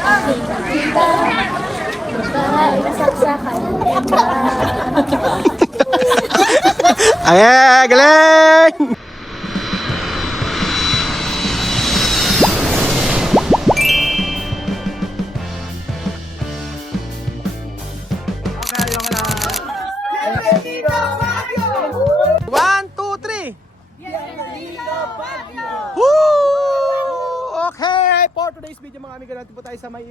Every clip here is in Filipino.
Kita, bahay, saksakan. Ay, galing! One, two, three! Woo! Okay, for today's video mga amigo, natin po tayo sa may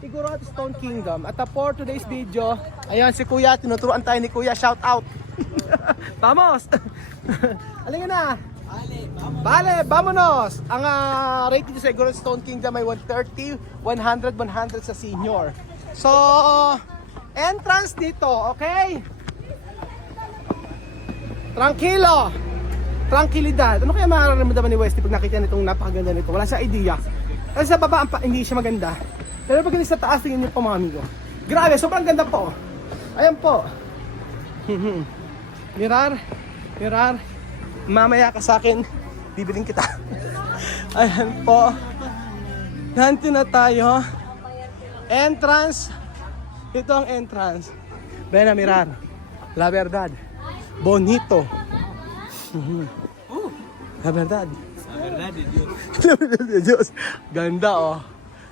Igorot Stone Kingdom. At for today's video, ayan si Kuya, tinuturuan tayo ni Kuya, shout out! Vamos! Alin na! Vale, vamonos! Ang rating sa Igorot Stone Kingdom ay 130, 100, 100 sa senior. So, entrance dito, okay? Tranquilo! Tranquilidad. Ano kaya mararamdaman ni Westy pag nakita nitong napakaganda nito? Wala siya idea. Kasi sa baba hindi siya maganda. Pero pag sa taas, tingin niyo po mga amigo. Grabe, sobrang ganda po. Ayan po. Mirar. Mirar. Mamaya ka sa akin, bibiling kita. Ayan po. Nanti na tayo. Entrance. Ito ang entrance. Ven a mirar. La verdad. Bonito. La verdad. La verdad de Dios. La verdad de Dios. Ganda oh.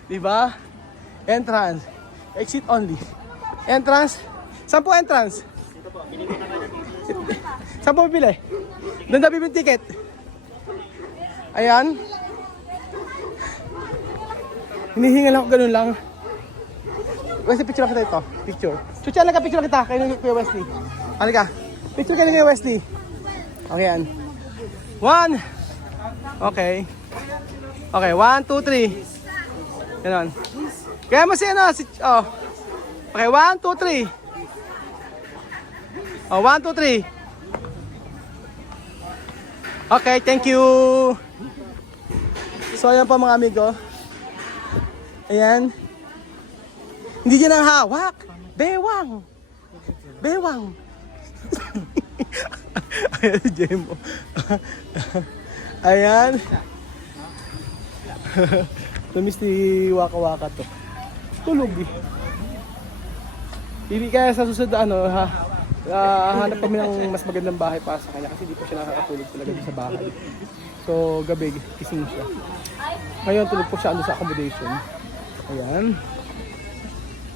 Diba? Entrance. Exit only. Entrance. Saan po entrance? Saan po bibili? Doon na bibili ticket. Ayan. Hinihingal ako ganun lang. Wesley, picture lang kita ito. Picture. Chucha, lang ka picture lang kita. Kayo ng Kuya Wesley. Halika. Picture kayo ng Kuya Wesley. Okay yan. 1. Okay. Okay, 1, 2, 3. Ganon. Kaya mo si ano, si, oh. Okay, 1, 2, 3. Oh, 1, 2, 3. Okay, thank you. So, ayan pa mga amigo. Ayan. Hindi dyan ang hawak. Bewang. Bewang. Ayan si Jemo. Ayan. Tumis ni Waka-Waka to. Tulog eh. Hindi kaya sa susunod hanap kami ng mas magandang bahay para sa kanya kasi di pa siya nakakatulog talaga sa bahay. So gabi, gising siya. Ngayon tulog po siya sa accommodation. Ayan.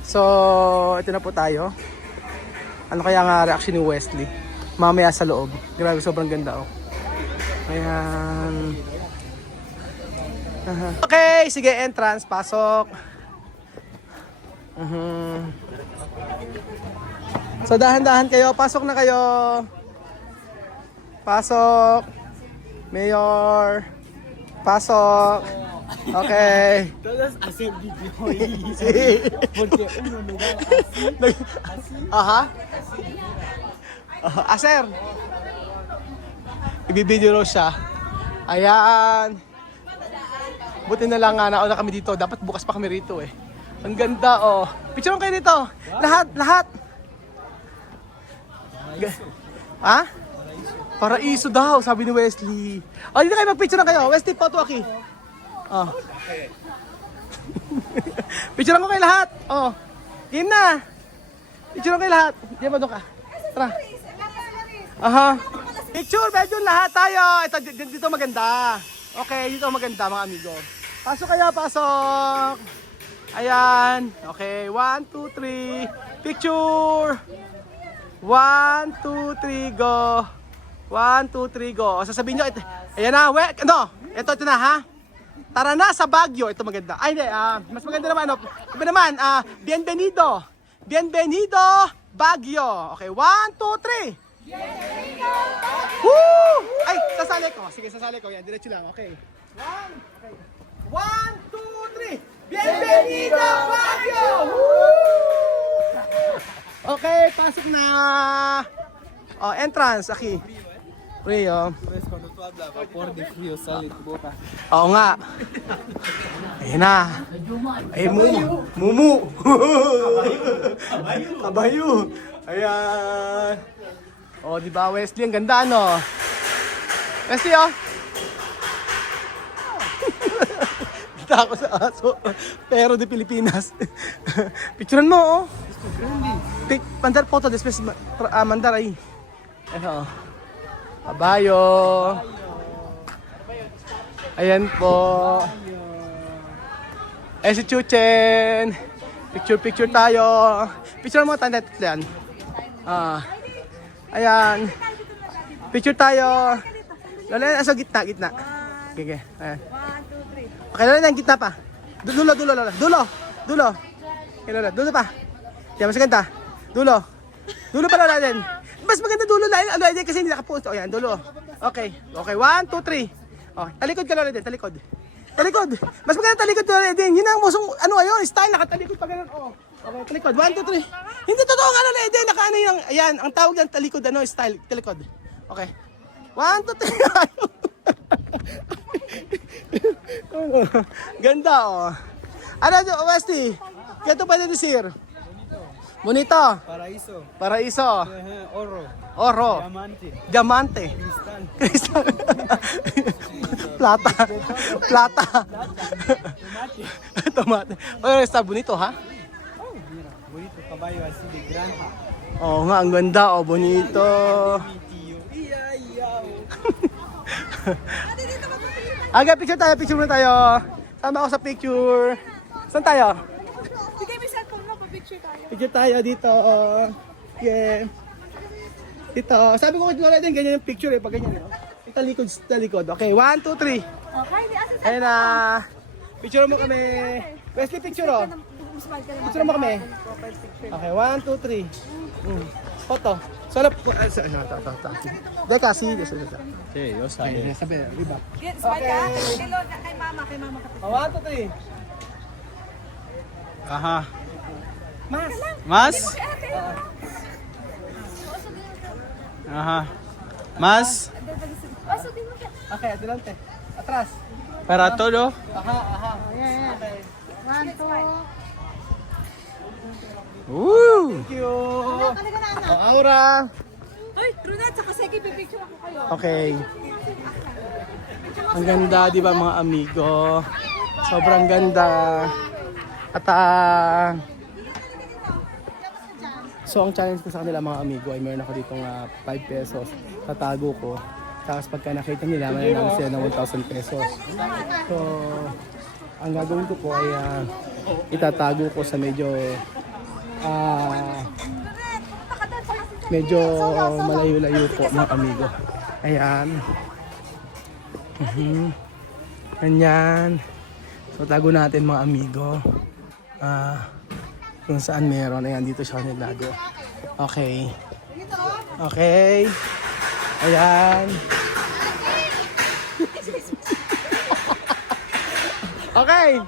So ito na po tayo. Ano kaya nga reaction ni Wesley? Mamaya sa loob. Grabe, sobrang ganda oh. Ayan. Okay, sige, entrance, pasok. So dahan-dahan kayo, pasok na kayo. Pasok. Mayor. Pasok. Okay. Todos hacer video Sí. porque uno me da así. Aha. Aser. Ibibideo raw siya. Ayan. Buti na lang nga nauna kami dito. Dapat bukas pa kami rito eh. Ang ganda oh. Picture kayo dito. Lahat. Ha? Paraiso daw, sabi ni Wesley. Oh, dito kayo magpicture kayo. Wesley, photo aki. Oh. Picture ko kayo lahat. Oh. Game na. Picture kayo lahat. Diyan ba doon ka? Tara. Aha. Picture, medyo lahat tayo. Ito, dito maganda. Okay, dito maganda mga amigo. Pasok kayo, pasok. Ayan. Okay, 1, 2, 3. Picture. 1, 2, 3, go. 1, 2, 3, go. O, sasabihin nyo, ayan na, ito na ha. Tara na sa Baguio. Ito maganda. Ay, hindi, mas maganda naman, iba naman, bienvenido. Bienvenido, Baguio. Okay, 1, 2, 3. Woo! Ay, sasali ko. Sige, sasali ko. Yan, diretso lang. Okay. 1, 2, 3. Bienvenido, Baguio! Woo! Okay, pasok na. Oh, entrance, Aki. Rio. Pues cuando tú hablas, vapor de frío sale de tu boca. Oo nga. Ayun na. Ay, mumu. Kabayo. Ayan. Oh, di ba Wesley? Ang ganda, no? Wesley, oh. Nakita ako sa aso. Pero di Pilipinas. Picturean mo, oh. Mandar photo, después mandar ahí. Ito. Kabayo. Ayan po. Si Chuchen. Picture tayo. Picture mo, tanda yan. Ayan. Picture tayo. Lala, nasa gitna. Okay. Ayan. 1, 2, 3. Okay, lala na, gitna pa. Dulo. Okay, lala, dulo pa. Yan, mas maganda. Dulo pa lala din. Mas maganda dulo lala din kasi hindi nakapost. O yan, dulo. Okay, 1, 2, 3. Okay, talikod ka lala din, talikod. Mas maganda talikod lala din. Yun ang musong, style, nakatalikod pa ganun. Oh. Okay, talikod, 1, 2, 3. Hindi totoo nga lala din, nakaano yung, ayan, ang tawag yan, talikod, style, talikod. Okay. 1, 2, 3. Ganda, oh. Ano, Westy? Ganito pa din sir. Bonito. Paraiso. Oro. Diamante. Kristal. Plata. Tomate. Oh, está bonito, ha? Bonito caballo así de granja. Oo nga, ang ganda, oh, bonito. Aga, picture muna tayo. Sama ako sa picture. Saan tayo? Bigay mo yung cellphone mo, pa-picture tayo. Picture tayo dito. Yeah. Dito. Sabi ko kay Lola din, ganyan yung picture pag ganyan. Talikod. Okay, 1, 2, 3. Okay, di asa sa... Ayun na. Picture mo kami. Wesley, picture oh. Picture mo kami. Okay, 1, 2, 3. Foto. Solo. Deka, sí. Sí, yo sabía. Sabi, riba. Smile ka? Kay mama ka. 1, 2, 3. Ajá. Mas. ¿Más? Ajá. ¿Más? Paso din mo siya. Okay, adelante. Atras. Para todo. Aha. Okay. 1, 2. Uh. Thank you. Talaga na, anak. Aura. Hoy, Brunette, saka sige, pipicture ako kayo. Okay. Ang ganda, di ba mga amigo? Sobrang ganda. At so ang challenge ko sa kanila mga amigo ay meron ako ditong 5 pesos. Tatago ko. Tapos pagka nakita nila, mananalo sila ng 1,000 pesos. So, ang gagawin ko po ay itatago ko sa medyo malayo-layo po mga amigo. Ayan. Ganyan. So tago natin mga amigo. Kung saan meron. Ayan, dito siya nilago. Okay. Ayan. Okay.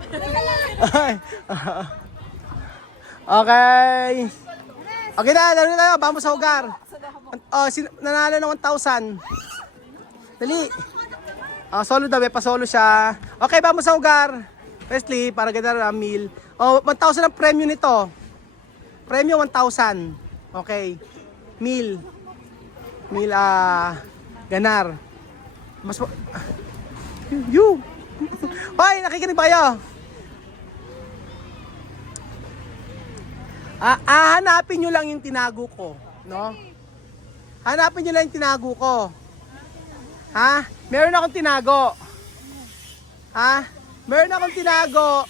Okay na, laro na tayo. Vamos sa lugar. Nanalo ng 1,000. Dali. Solo daw, pa-solo siya. Okay, vamos sa lugar. Wesley, para ganda na meal. 1,000 ang premium nito. Premium 1,000. Okay. Meal, ganar. Mas... You! Hoy, nakikinig ba kayo? Hanapin nyo lang yung tinago ko, no? Hanapin nyo lang yung tinago ko. Ha? Meron akong tinago. Ha? Meron akong tinago.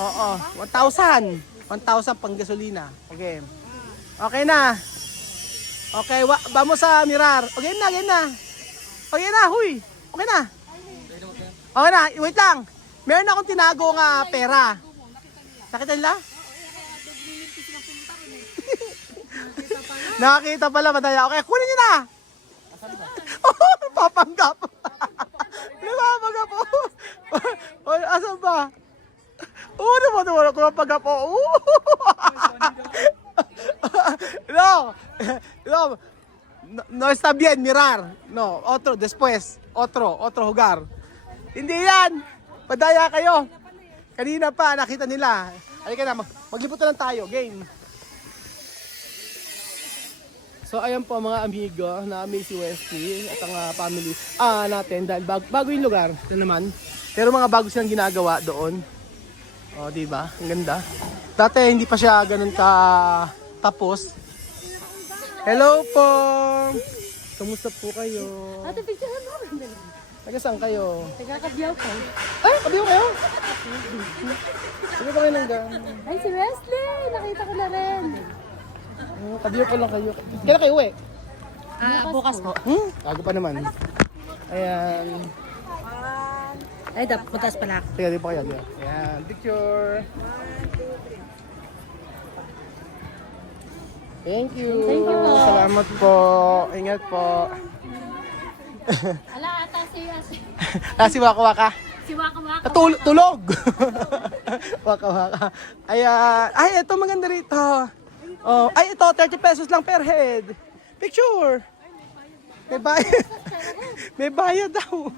Oo, 1,000. 1,000 pang gasolina. Okay. Okay na. Okay, vamos sa mirar. Okay na. Huy. Okay na. Okay na, wait lang. Meron akong tinago nga pera. Nakita nila? Nakakita pala, madaya. Okay, kunin nyo na. Papanggap. Papanggap po. Asan ba? Naman ako papanggap po. No está bien mirar. No, otro, después. Otro lugar. Hindi yan. Madaya kayo. Kanina pa, nakita nila. Halika na, maglipot na lang tayo. Game. So ayan po mga amigo, namin si Wesley at ang family natin dahil bago yung lugar na naman. Pero mga bago silang ginagawa doon. O, di ba? Ang ganda. Dati hindi pa siya ganun ka tapos. Hello po! Kamusta po kayo? Ate, picture mo. Taga saan kayo? Nagkakabiyaw ko. Ay, kabiyo kayo? Sige ba kayo ng gang? Ay, si Wesley! Nakita ko na rin. Kabiyo pa lang kayo. Kailan kayo uwi? Bukas po. Bago pa naman. Ayan. Ay, dapat puntas pala. Sige, di pa kayo. Ayan, picture. Thank you. Thank you po. Salamat po. Ingat po. Ala, ata Si Waka Waka. si Waka Waka. Tulog. Waka Waka. Ay, ito maganda rito. Oh, ay, ito 30 pesos lang per head. Picture. May bayad. May bayad daw.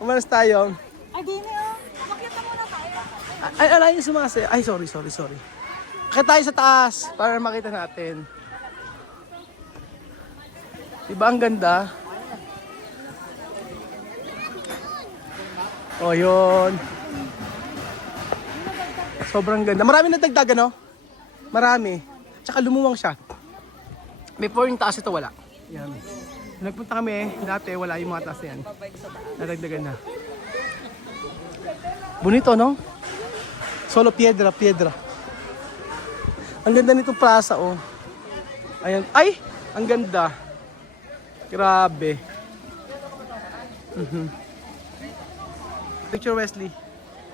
Umalas tayo. Ay, di na. Makita muna tayo. Ay, alay yung sumasaya. Ay, sorry. Akit tayo sa taas para makita natin. Diba ang ganda? O, yun. Sobrang ganda. Marami nagdagdag, no? Marami. Tsaka lumuwang siya. Before yung taas ito, wala. Yan. Nagpunta kami, dati wala yung mga taas na yan. Nadagdagan na. Bonito, no? Solo piedra. Ang ganda nitong plaza, oh. Ayan. Ay! Ang ganda. Grabe. Picture Wesley.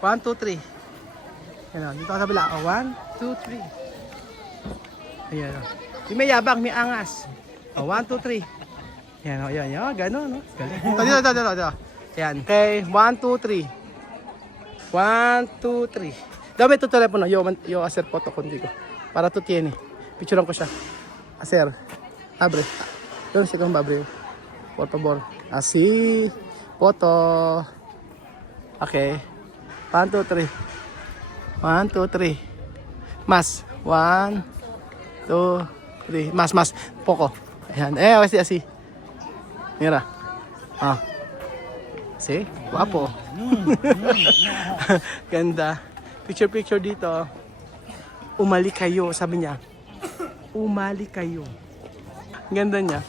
1, 2, 3. Ayan, dito ka sa kabila. 1, 2, 3. Ayan. Yung may yabang, may angas. 1, 2, 3. Ayan. Gano'n, no? Dito. Ayan. Okay, 1, 2, 3. 1, 2, 3. Dami ito telepono. Yo hacer foto contigo. Para tu tiene. Picturean ko siya. Hacer. Abre. Yo sé cómo abre. Por favor. Así. Foto. Okay. 1, 2, 3. 1, 2, 3. Mas. 1, 2, 3. Mas. Poco. Ayan. Así. Mira. See? Guwapo. Ganda. Picture dito. Umali kayo, sabi niya. Umali kayo. Ganda niya.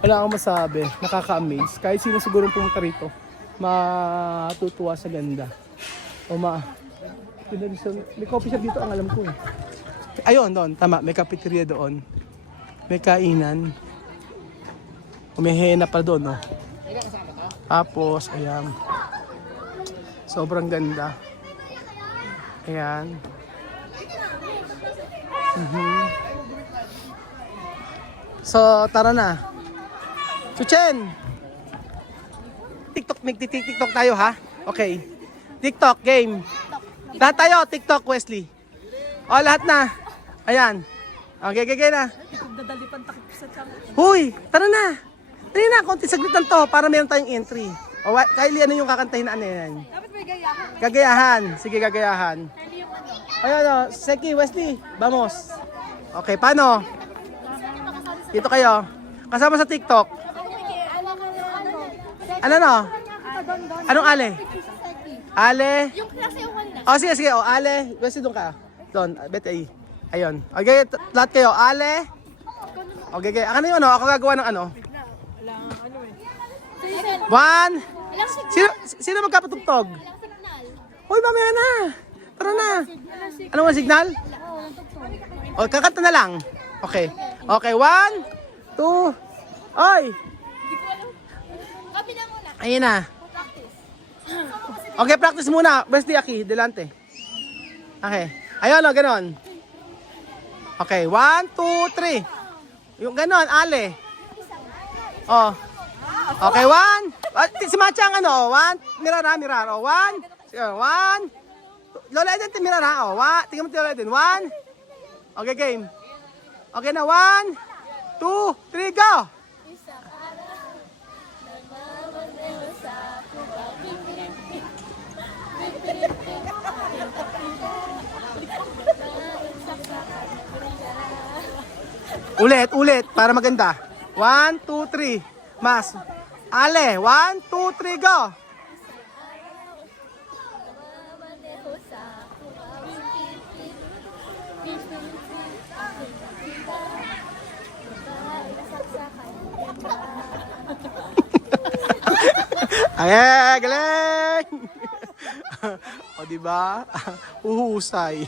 Wala akong masabi. Nakaka-amaze. Kahit sino siguro pumunta rito, matutuwa sa ganda. May coffee shop dito, ang alam ko. Ayun, doon. Tama, may cafeteria doon. May kainan. Umihena pa doon, no? Tapos, ayan. Sobrang ganda. Ayan. So, tara na. Chuchen! TikTok tayo, ha? Okay. TikTok, game. Lahat tayo, TikTok, Wesley. O, lahat na. Ayan. Okay, na. Huy, tara na. Dali na, konti saglit lang to para meron tayong entry. O, Kylie, ano yung kakantahin na ano yan? Dapat may gayahan. Gagayahan. Sige, gagayahan. Ayan o, Seki, Wesley, vamos. Okay, paano? Dito kayo. Kasama sa TikTok. Ano no? Anong ale? Ale? Yung klase yung wala. O, sige. O, ale. Wesley, doon ka. Doon, bete ay. Ayun. Okay, lahat kayo. Ale? Okay. Ako na yun, no? Ako gagawa ng ano? 1. Sino magkapatugtog? Hoy, mamaya na. Tara na. Ano ang signal? O, kakanta na lang. Okay. 1, 2. Oy. Ayun na. Okay, practice muna. Wesley, Aki, delante. Okay. Ayun, o, ganon. Okay, 1, 2, 3. Yung ganon, ale. Oh. Okay, 1. Si Macha ang ano, 1. Mirar. O, 1. 1. Lola Eden, mirar ha. O, 1. Tingnan mo si Lola Eden. 1. Okay, game. Okay na, 1, 2, 3, go! Ulit, para maganda. 1, 2, 3. Mas. Ale, 1, 2, 3, go! Ay, galing! O, diba? Uhusay.